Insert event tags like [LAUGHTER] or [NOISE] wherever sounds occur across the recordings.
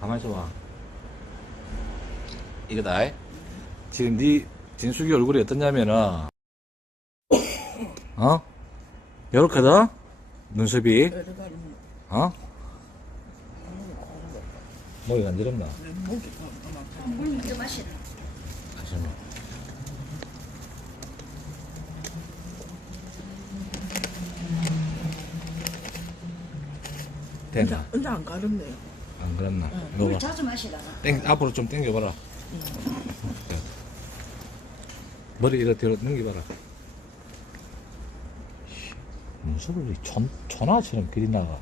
가만히 있어봐. 이거다. 이. 지금 네 진숙이 얼굴이 어떠냐면은, 어? 요렇게다? 눈썹이, 어? 목이 간지럽나? 물좀 마시라. 잠시만. 됐나? 근데 안 가렵네요. 안 그랬나? 이거 물 봐. 자주 마시라. 땡, 앞으로 좀 당겨봐라. 머리 이렇게 뒤로 넘겨봐라. 씨, 눈썹을 이 촌, 초나처럼 그리 나가.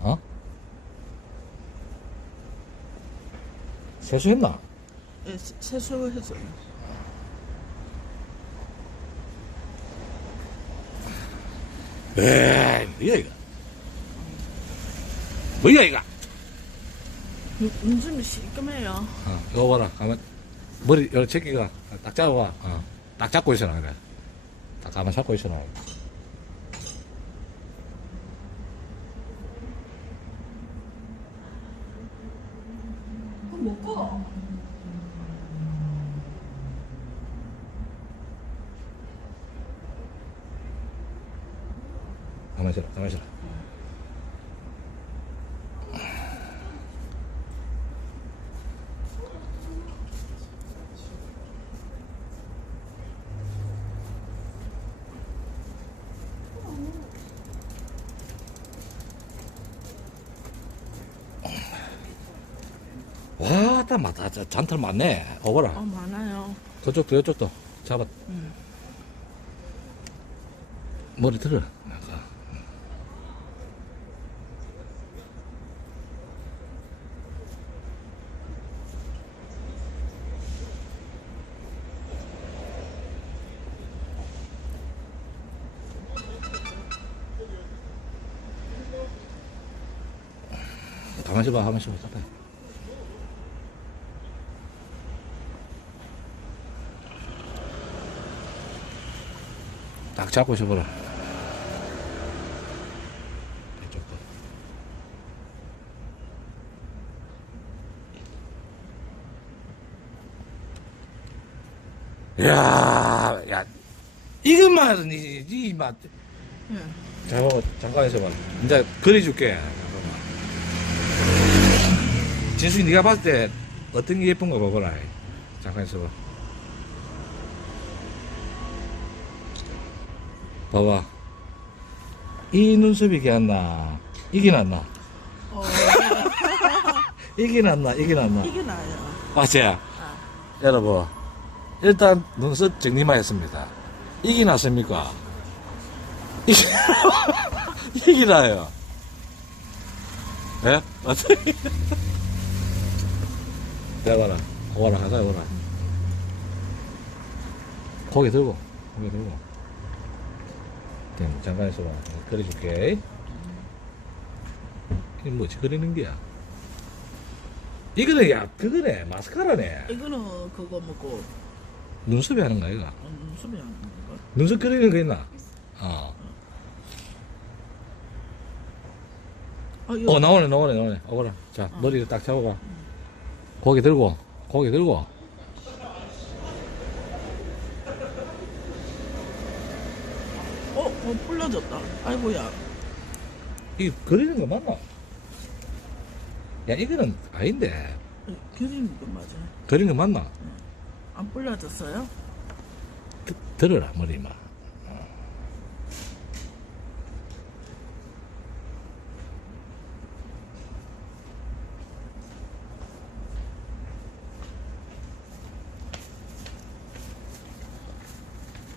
어? 세수했나? 예, 세- 세수했어요. 에이, 뭐야, 이거? 뭐야, 이거? 눈- 눈썹이 시꺼매요. 어, 이거 봐라. 가만, 머리, 이렇게 제끼가 딱 잡아봐. 어, 딱 잡고 있어라, 그래. 딱 가만 잡고 있어라. 먹고. 가만 있어라, 가만 있어라. 와, 딱 맞다. 자, 잔털 많네. 오거라. 어, 많아요. 저쪽도 이쪽도 잡아. 음. 머리 들어. 가만히 봐, 가만히 봐. 딱 잡고. 이쪽도. 야, 야, 이것만, 이, 이, 맛. 예. 잠깐만, 잠깐 있어봐. 이제 그려줄게. 잠깐만. 진숙이 네가 봤을 때 어떤 게 예쁜가 봐봐라. 잠깐 있어봐. 봐봐. 이 눈썹이 개안나 이게 낫나? 어, 이게 낫나? 이게 낫나? 이게 나아요. 맞지? 여러분, 일단 눈썹 정리만 했습니다. 이게 낫습니까? 이게, [LAUGHS] 이게 나요. 예? 어떻게? 내봐라. 오라, 가자, 오라. 고개 들고, 고개 들고. 네, 잠깐 있어봐. 그려줄게. 이게 뭐지? 그리는 게야. 이거는, 야, 그거네. 마스카라네. 이거는 그거 먹고 눈썹이 하는 거야, 이거. 어, 눈썹이 안 나는 거. 눈썹 그리는 거 있나? 어. 어, 이거 어, 나오네, 나오네, 나오네. 어거라. 자, 머리를 딱 잡아봐. 고개 들고, 고개 들고. 어, 어, 불러졌다. 아이고야. 이 그리는 거 맞나? 야, 이거는 아닌데. 그리는 거 맞아. 그리는 거 맞나? 안 불러졌어요? 드, 들어라, 머리만.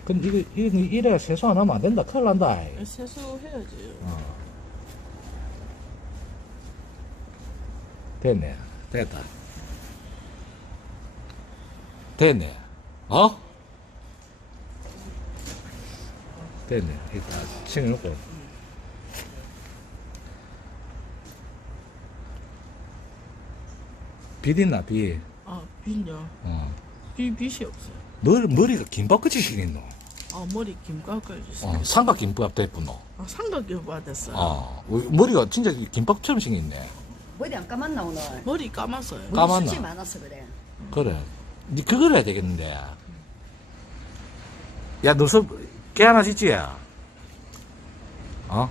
근데 이거, 이거, 이래 세수 안 하면 안 된다. 큰일 난다. 예, 세수해야지. 어. 됐네. 됐다. 됐네. 어? 됐네. 일단 칭해놓고. 빛 있나, 빛? 아, 빛요. 어. 빛, 빛이 없어요. 머리, 머리가 김밥같이 생겼노. 아, 머리 김밥까지 주세요. 어, 삼각 김밥 됐구노. 아, 삼각김밥 됐어요. 어. 머리가 진짜 김밥처럼 생겼네. 머리 안 감았나 오늘? 머리 감았어요. 머리 감았나? 숱이 많아서 그래. 그래. 니 그걸 해야 되겠는데. 야, 눈썹, 깨 하나 짓지, 야. 어?